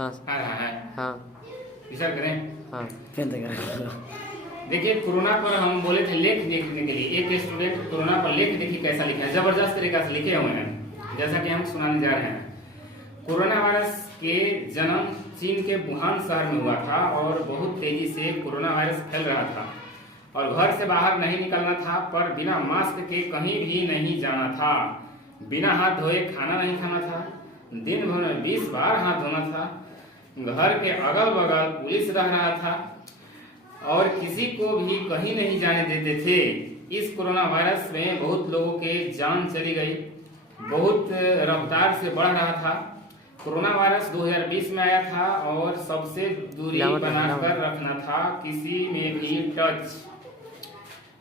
हाँ आ रहा है। हाँ विचार करें। हाँ। देखिए कोरोना पर हम बोले थे लेख देखने के लिए, एक स्टूडेंट कोरोना पर लेख देखिए कैसा लिखा है, जबरदस्त तरीका से लिखे हुए हैं, जैसा कि हम सुनाने जा रहे हैं। कोरोना वायरस के जन्म चीन के वुहान शहर में हुआ था और बहुत तेजी से कोरोना वायरस फैल रहा था और घर से बाहर नहीं निकलना था, पर बिना मास्क के कहीं भी नहीं जाना था, बिना हाथ धोए खाना नहीं खाना था, दिन भर में 20 बार हाथ धोना था, घर के अगल बगल पुलिस रह रहा था और किसी को भी कहीं नहीं जाने देते थे। इस कोरोना वायरस में बहुत लोगों के जान चली गई, बहुत रफ्तार से बढ़ रहा था। कोरोना वायरस 2020 में आया था और सबसे दूरी बनाकर रखना था, किसी में भी टच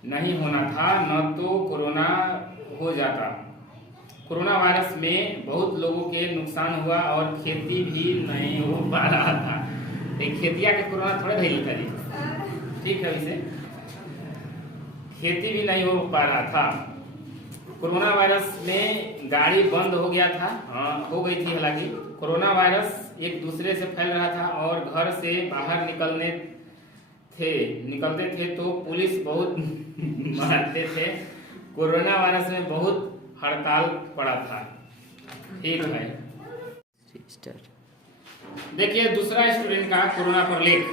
नहीं होना था, न तो कोरोना हो जाता। कोरोना वायरस में बहुत लोगों के नुकसान हुआ और खेती भी नहीं हो पा रहा था। खेतिया के कोरोना थोड़े धैर्य था जी, ठीक है, इसे खेती भी नहीं हो पा रहा था। कोरोना वायरस में गाड़ी बंद हो गया था, हो गई थी हालांकि। कोरोना वायरस एक दूसरे से फैल रहा था और घर से बाहर निकलते थे तो पुलिस बहुत मारते थे। कोरोना वायरस में बहुत हड़ताल पड़ा था। ठीक है, देखिए दूसरा स्टूडेंट का कोरोना पर लेख।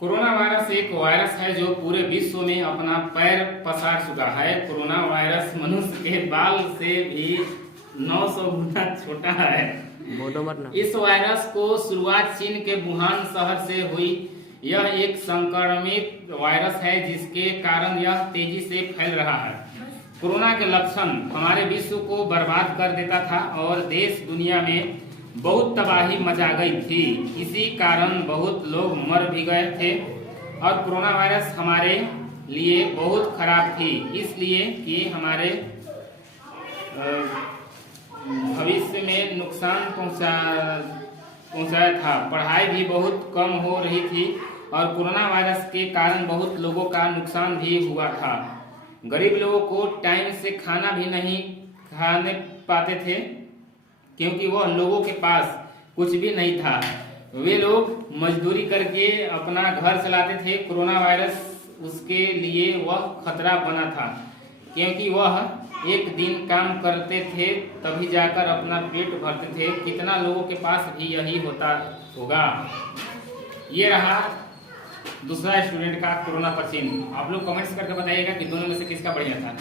कोरोना वायरस एक वायरस है जो पूरे विश्व में अपना पैर पसार चुका है। कोरोना वायरस मनुष्य के बाल से भी 900 गुना छोटा है। इस वायरस को शुरुआत चीन के वुहान शहर से हुई। यह एक संक्रमित वायरस है जिसके कारण यह तेजी से फैल रहा है। कोरोना के लक्षण हमारे विश्व को बर्बाद कर देता था और देश दुनिया में बहुत तबाही मचा गई थी। इसी कारण बहुत लोग मर भी गए थे और कोरोना वायरस हमारे लिए बहुत खराब थी, इसलिए कि हमारे भविष्य में नुकसान पहुंचाया था। पढ़ाई भी बहुत कम हो रही थी और कोरोना वायरस के कारण बहुत लोगों का नुकसान भी हुआ था। गरीब लोगों को टाइम से खाना भी नहीं खाने पाते थे क्योंकि वह लोगों के पास कुछ भी नहीं था। वे लोग मजदूरी करके अपना घर चलाते थे। कोरोना वायरस उसके लिए वह खतरा बना था क्योंकि वह एक दिन काम करते थे तभी जाकर अपना पेट भरते थे। कितना लोगों के पास भी यही होता होगा। ये रहा दूसरा स्टूडेंट का कोरोना पर चिन्ह। आप लोग कमेंट्स करके बताइएगा कि दोनों में से किसका बढ़िया था।